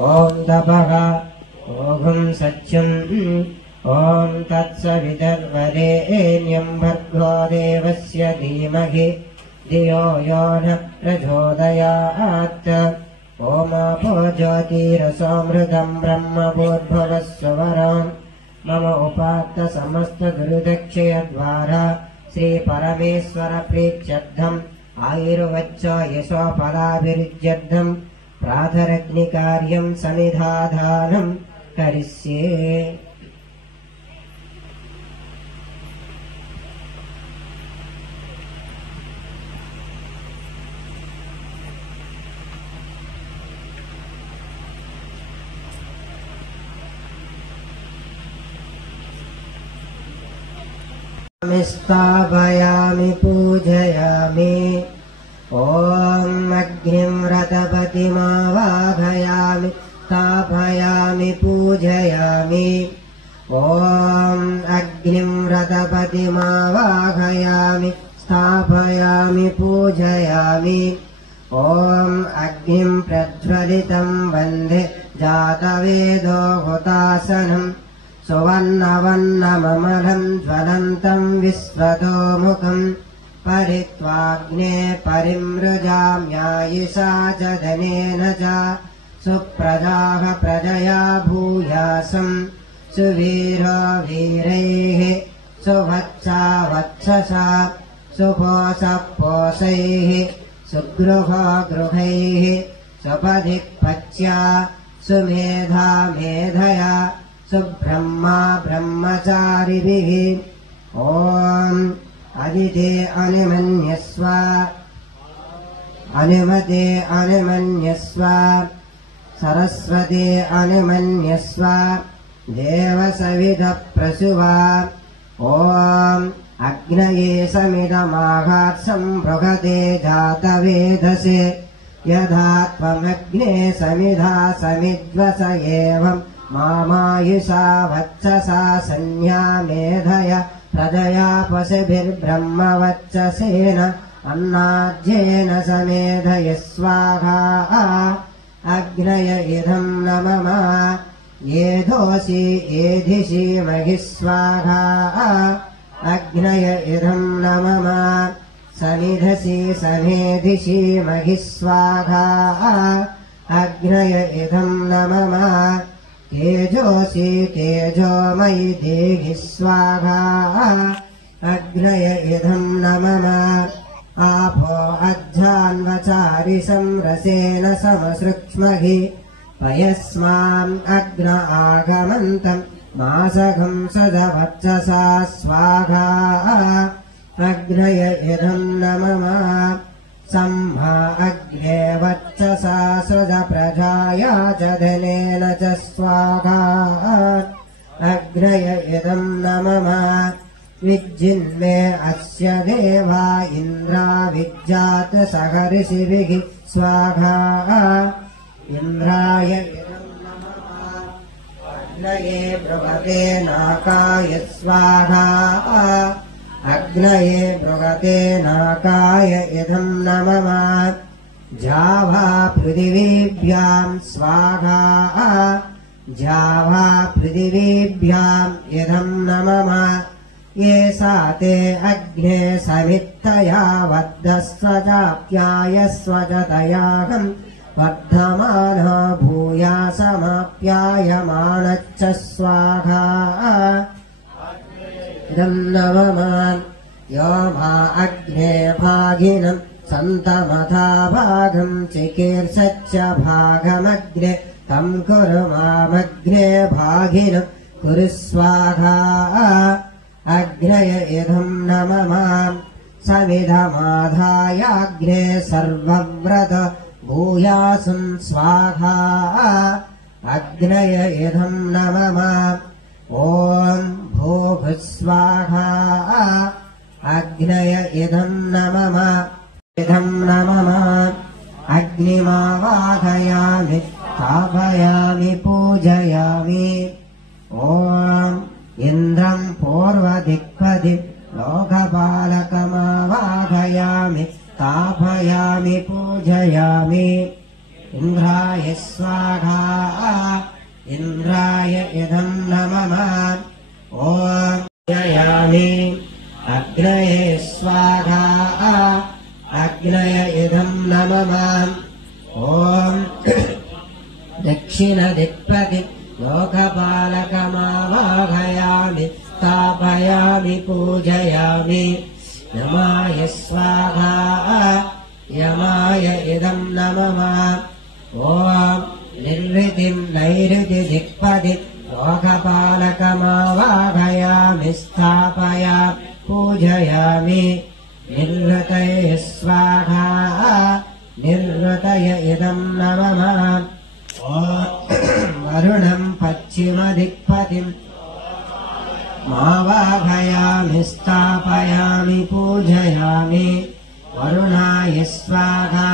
ॐ तपः ओघं सत्यम् ॐ तत्सवितर्वरेण्यं भर्गो देवस्य धीमहि धियो यो नः प्रचोदयात्। ओमापो ज्योतिरसोऽमृतं ब्रह्मभूद्भवस्वरान् मम उपात्त समस्तगुरुदक्षयद्वारा श्रीपरमेश्वर प्रीत्यर्थम् आयुर्वच्च यशोपदाभिरुच्यर्थम् प्रातरग्निकार्यं समिधाधानं करिष्ये। स्थापयामि पूजयामि। ॐ अग्निं रथपतिमावाहयामि स्थापयामि पूजयामि। ॐ अग्निं रथपतिमावाहयामि स्थापयामि पूजयामि। ॐ अग्निं प्रज्वलितं वन्दे जातवेदो हुतासनं सुवर्णवर्णममलं ज्वलन्तं विश्वतोमुखम् परित्वाग्ने परिमृजाम्यायिषा च धनेन च सुप्रजाः प्रजया भूयासम् सुवीरो वीरैः सुवत्सा वत्ससा सुपोषः पोषैः सुगृहो गृहैः सुपदिक्पच्या सुमेधा मेधया सुब्रह्मा ब्रह्मचारिभिः। ॐ अदिते अनुमन्यस्व अनुमते अनुमन्यस्व सरस्वते अनुमन्यस्व देवसविधः प्रसुवा। ॐ अग्नये समिदमाघात्सं बृहते जातवेदसे यथा त्वमग्ने समिधा समिद्वस एवं मामायुषा वत्ससा सन्या मेधया प्रजया पशुभिर्ब्रह्मवच्चसेन अन्नाज्येन समेधय स्वाहा। अग्नय इदं न मम येधोषि एधिषि महि स्वाहा। अग्नय इदं न मम समिधसि समेधिषि महि स्वाहा। अग्नय इदं न मम तेजोषि तेजोमयि देहि स्वाहा। अग्नय इदं न मम आपो अध्यान्वचारिषं रसेन समसृक्ष्महि पयस्माम् अग्न आगमन्तं मासघं सदवत्ससा स्वाहा। अग्नय इदं न मम सम्भा अग्ने वत्ससा सुद प्रजाया च धनेन च स्वाहा। अग्नय इदं न मम विज्जिन्मे अस्य देवा इन्द्रा विज्जात सहर्षिभिः स्वाहा। इन्द्राय इदं न मम अग्नये बृहते नाकाय स्वाहा। अग्नये बृहते नाकाय इदं न मम जावा पृथिवीभ्यां स्वाहा। जावा पृथिवीभ्याम् इदं न मम ये सा ते अग्ने समित्तया वर्धस्वजाप्यायस्व च तयाहं वर्धमानो भूयासमाप्यायमानच्च स्वाहा। इदं न मम यो मा अग्ने भागिनं सन्तमथा भागं चिकीर्षच्च भागमग्ने तं कुरु मामग्ने भागिनं कुरु स्वाहा। अग्नय इदं न मम समिधमाधायाग्ने सर्वव्रत भूयासं स्वाहा। अग्नय इदं न मम ॐ भूः स्वाहा। अग्नय इदं न मम इदं न मम अग्निमावाहयामि स्थापयामि पूजयामि। ॐ इन्द्रं पूर्वदिक्पदि लोकपालकमावाहयामि स्थापयामि पूजयामि। इन्द्राय स्वाहा इन्द्राय इदम् न मम ॐ यामि अग्नये स्वाहा अग्नय इदम् न मम ॐ दक्षिणदिक्पति लोकपालकमावाहयामि स्थापयामि पूजयामि यमाय स्वाहा यमाय इदम् न मम ॐ निर्वृतिम् नैऋतिदिक्पति लोकपालकमावाहयामि स्थापयामि पूजयामि निर्वृतये स्वाहा निर्वृतय इदम् न मम वरुणम् पश्चिमदिक्पतिम् मावाहयामि स्थापयामि पूजयामि वरुणाय स्वाहा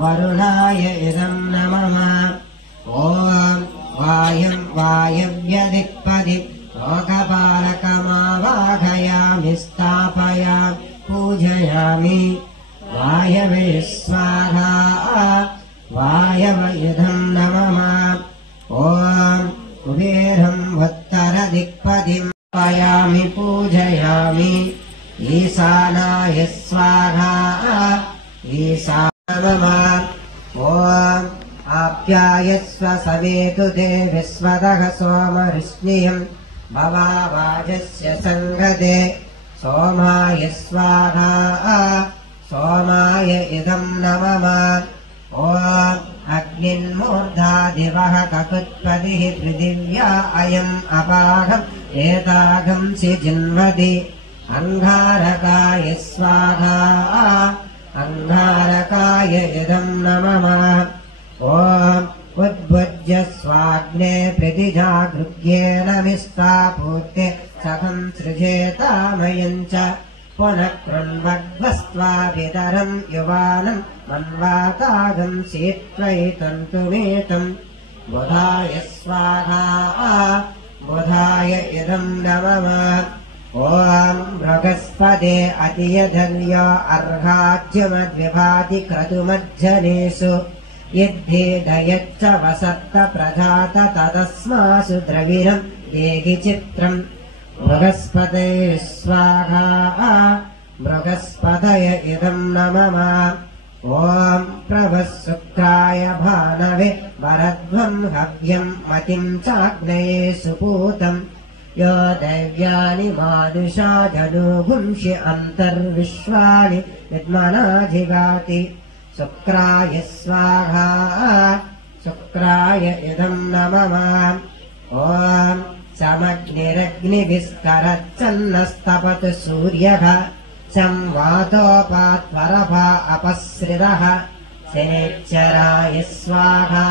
वरुणाय इदम् न मम ॐ वायम् वायव्यदिक्पति लोकपालकमावाहयामि स्थापयामि पूजयामि वायवे स्वाहा वायव इदम् न मम ॐ कुबेरम् उत्तरदिक्पतिम् स्थापयामि पूजयामि ईशानाय स्वाहा ईशान मम ॐ आप्यायस्व सवेतु ते विश्वतः सोमऋष्णियम् भवावाजस्य सङ्गते सोमाय स्वाहा सोमाय इदम् न मम ॐ अग्निन्मूर्धा दिवः ककुत्पतिः पृथिव्या अयम् अपाघम् एताघंसि जिन्वति अङ्गारकाय स्वाहा अङ्गारकाय इदम् न मम ॐ उद्भुज्य स्वाग्ने प्रतिजागृह्येन मिष्टापूर्ते सखम् सृजेतामयम् च पुनः कृण्वद्वस्त्वाभितरम् युवानम् मन्वातागम् शीत्वैतन्तुमेतम् बुधाय स्वाहा बुधाय इदम् न मम ॐ बृहस्पते अतियधर्य अर्हाज्यमद्विभाति क्रतुमज्जनेषु यद्धेदयच्च वसत्त प्रजात तदस्मासु द्रविणम् देहि चित्रम् बृहस्पते स्वाहा बृहस्पतय इदम् न मम ॐ प्रभः शुक्राय भानवे वरध्वम् हव्यम् मतिम् चाग्नये सुपूतम् यो दैव्यानि मानुषा जनूगुंषि अन्तर्विश्वानि विद्मनाधिगाति शुक्राय स्वाहा शुक्राय इदम् न मम ॐ समग्निरग्निभिस्करच्चन्नस्तपतु सूर्यः चं वातोपात्वरभा अपसृतः शनेच्चराय स्वाहा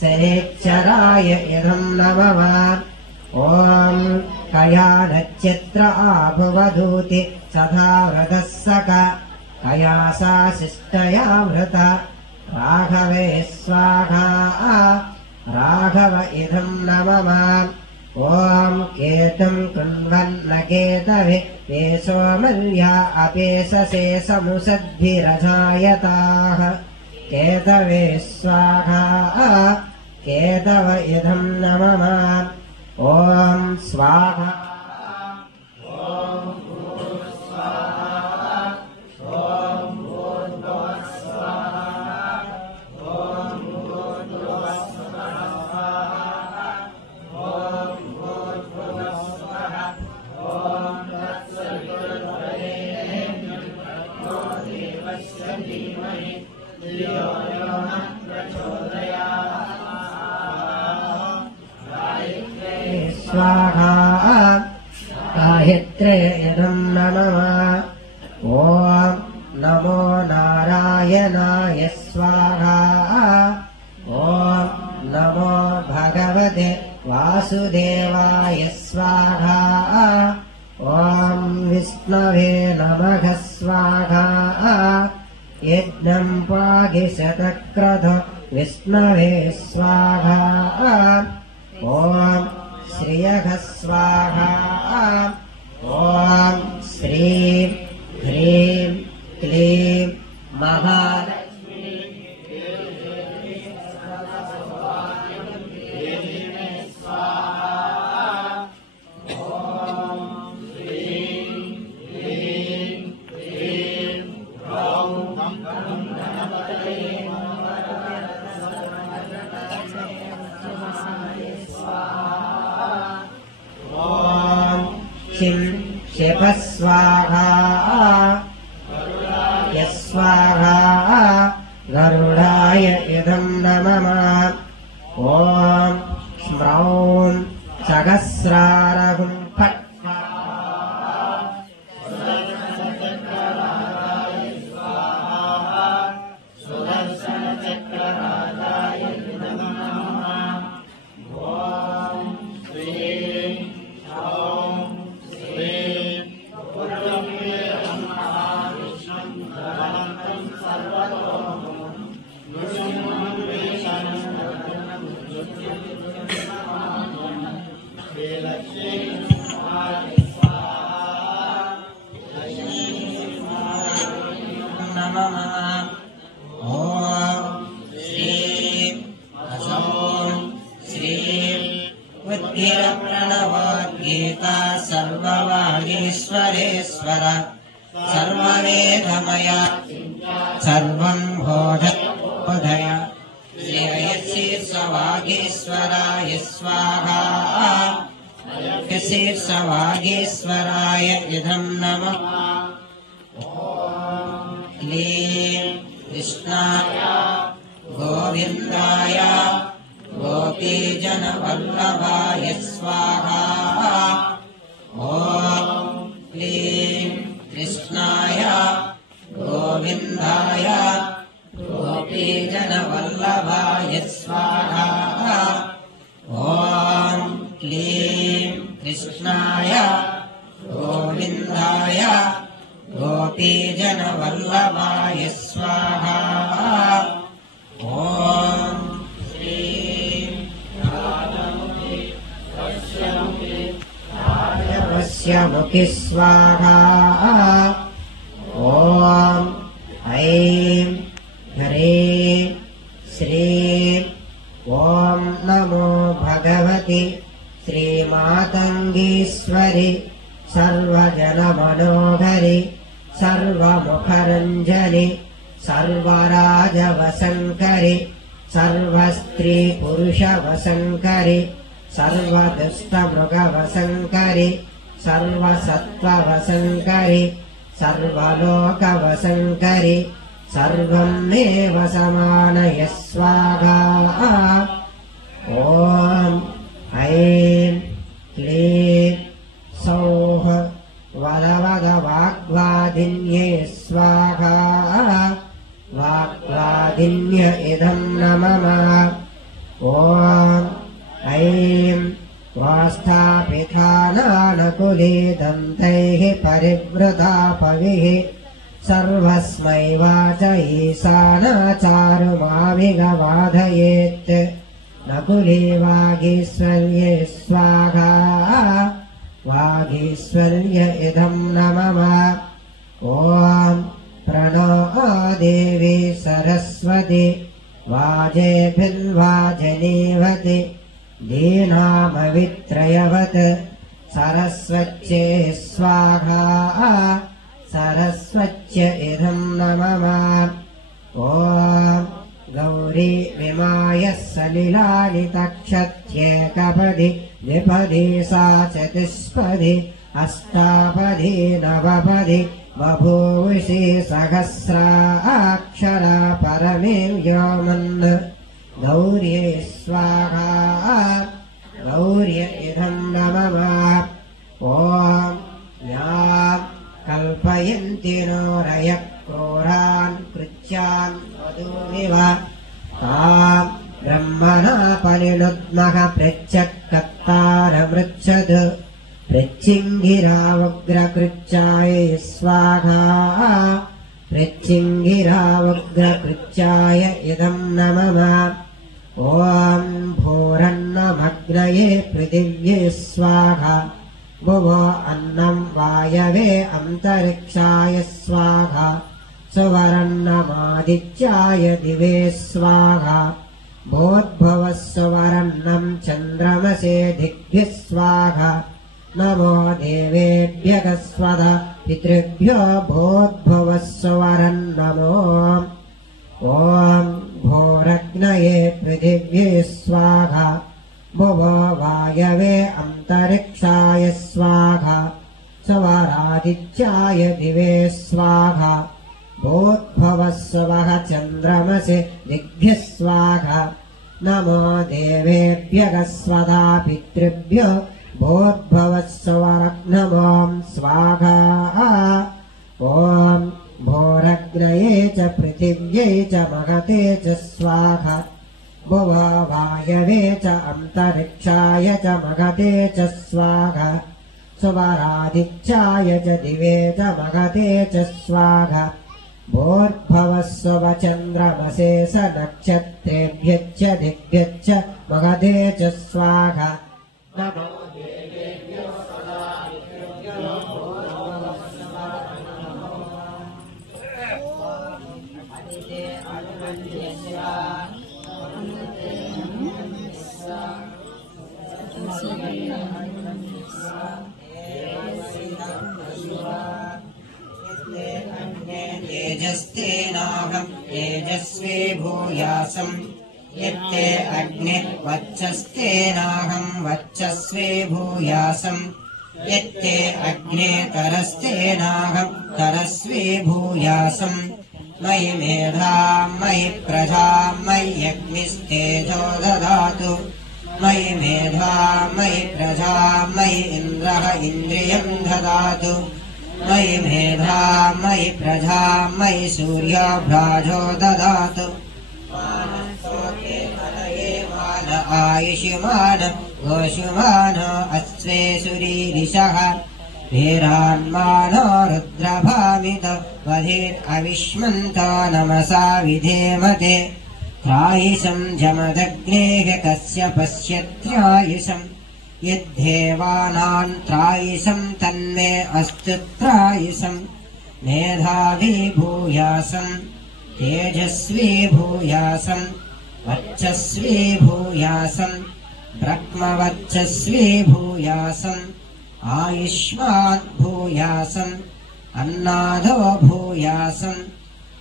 शनेच्चराय इदम् न मम ॐ कया नक्षत्र आभुवधूति सदावृतः सक कया सा शिष्टया वृत राघवे स्वाहा राघव इदम् न मम ॐ केतुम् कृण्वन्न केतवे पेशोमर्या अपेशसे समुसद्भिरजायताः केतवे स्वाहा केतव इदम् न मम ॐ स्वाहा स्वाहा गायत्रे इदम् न मम ॐ नमो नारायणाय स्वाहा ॐ नमो भगवते वासुदेवाय स्वाहा ॐ विष्णवे नमः स्वाहा यज्ञम् पागिशतक्रध विष्णवे स्वाहा ॐ श्रियः स्वाहा ॐ श्रीं ह्रीं क्लीं महालक्ष्मी शिम् शिपः स्वाहा यस्वाहा गरुडाय इदं नमः ॐ स्म्रौं सहस्रारहुं फट् प्रणवोद्गीता सर्ववागीश्वरेश्वर सर्ववेदमया सर्वं बोधय शीर्षवागीश्वराय स्वाहा शीर्षवागीश्वराय इदं नमः क्लीं कृष्णाय गोविन्दाय गोपीजनवल्लभाय स्वाहा ॐ क्लीं कृष्णाय गोविन्दाय गोपीजनवल्लभाय स्वाहा ॐ क्लीं कृष्णाय गोविन्दाय गोपीजनवल्लभाय स्वाहा ॐ मुखि स्वाहा ॐ ऐं ह्रीं श्रीं ॐ नमो भगवति श्रीमातङ्गीश्वरि सर्वजनमनोहरि सर्वमुखरञ्जनि सर्वराजवसङ्करि सर्वस्त्रीपुरुषवसङ्करि सर्वदुष्टमृगवसङ्करि सर्वसत्त्ववसङ्करि सर्वलोकवसङ्करि सर्वं मे वसमानय स्वाहा ॐ ऐं क्लीं सौः वलवदवाग्वादिन्ये स्वाहा वाग्वादिन्य इदं नमः ॐ ऐं वास्थापिथानानकुले दन्तैः परिवृतापविः सर्वस्मै वाच ईशानाचारुमाविगबाधयेत् नकुले वागीश्वर्ये स्वाहा वागीश्वर्य इदं नमः ॐ प्रणो देवी सरस्वती वाजेभिर्वाजनीवति दीनामवित्रयवत् सरस्वत्यै स्वाहा सरस्वत्य इदं नमः ॐ गौरी विमायः सलिलानि तक्षत्येकपदि द्विपदी सा चतुष्पदी अष्टापदी नवपदी बभूविषि सहस्राक्षरा परमे व्योमन् गौर्ये स्वाहा गौर्य इदं नमः ॐ यां कल्पयन्ति नोरयः क्रूरान् कृत्यान् वधूमिव तां ब्रह्मणा परिणुद्मः पृच्छक्कर्तारमृच्छत् पृच्छिङ्गिरावग्रकृच्छाय स्वाहा पृच्छिङ्गिरावग्रकृच्छाय इदं नमः ॐ भूरन्नमग्नये पृथिव्ये स्वाहा भुवो अन्नं वायवे अन्तरिक्षाय स्वाहा सुवरन्नमादित्याय दिवे स्वाहा भूद्भुवः सुवरन्नं चन्द्रमसे दिग्भिः स्वाहा नमो देवेभ्यः स्वधा पितृभ्यो भूद्भुवः सुवरन्नमो ॐ भूरग्नये पृथिव्ये स्वाहा भुवो वायवे अन्तरिक्षाय स्वाहा स्वरादित्याय दिवे स्वाहा भूद्भवः स्वः चन्द्रमसि दिग्भ्यः स्वाहा नमो देवेभ्यः स्वधा पितृभ्यो भूद्भवः स्वरग्नमो स्वाहा ॐ भोरग्नये च पृथिव्यै च महते च स्वाहा भुवो वायवे च अन्तरिक्षाय च महते च स्वाहा स्वरादित्याय च दिवे च महते च स्वाहा भूर्भवः स्वचन्द्रमसे स नक्षत्रेभ्यश्च दिग्भ्यश्च महते च स्वाहा नमो देवेभ्यो सदा पितृभ्यो तेजस्तेनाहं तेजस्वी भूयासम् यत्ते अग्निर्वच्चस्तेनाहं वच्चस्वी भूयासम् यत्ते अग्नेतरस्तेनाहं तरस्वी भूयासम् मयि मेधां मयि प्रजां मय्यग्निस्तेजो ददातु मयि मेधां मयि प्रजां मयि इन्द्रः इन्द्रियं ददातु मयि मेधां मयि प्रजां मयि सूर्यो भ्राजो ददातु मान आयुष्मान गोषुमान अश्वे सुरीरिषः वीरान्मानो रुद्रभामित वधिरविष्मन्त नमसा विधेमते त्रायिषम् जमदग्नेः कस्य पश्यत्यायुषम् यद्धेवानाम् त्रायिषम् तन्मे अस्तु त्रायिषम् मेधावी भूयासम् तेजस्वी भूयासम् वर्चस्वी भूयासम् ब्रह्मवर्चस्वी भूयासम् आयुष्मान् भूयासम् अन्नादो भूयासम्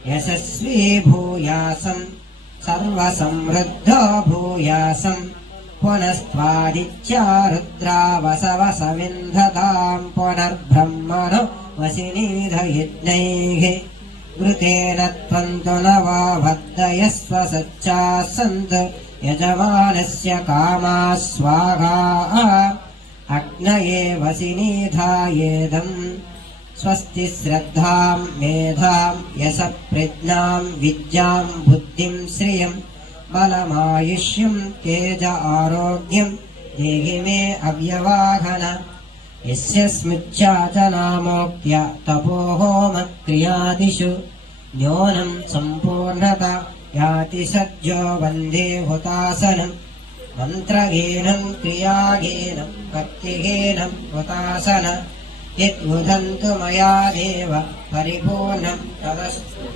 यशस्वी भूयासम् सर्वसमृद्धो भूयासम् पुनस्त्वादित्या रुद्रा वसवसविन्धताम् पुनर्ब्रह्मणो वसिनीधयज्ञैः घृतेन त्वन्तु न वा भद्दयस्व सच्चाः सन्तु यजमानस्य कामाः स्वाहा अग्नये वसिनीधायेदम् स्वस्ति श्रद्धाम् मेधाम् यशप्रज्ञाम् विद्याम् बुद्धिम् श्रियम् बलमायुष्यम् तेज आरोग्यम् देहि मे अव्यवाहन यस्य स्मृच्छाचनामोक्त्य तपोहोम क्रियादिषु न्यूनम् सम्पूर्णता याति सज्जो वन्दे हुतासनम् मन्त्रहीनम् क्रियाहीनम् भक्तिहीनम् हुतासन यद्वदन्तु मया देव परिपूर्णम् तदस्तु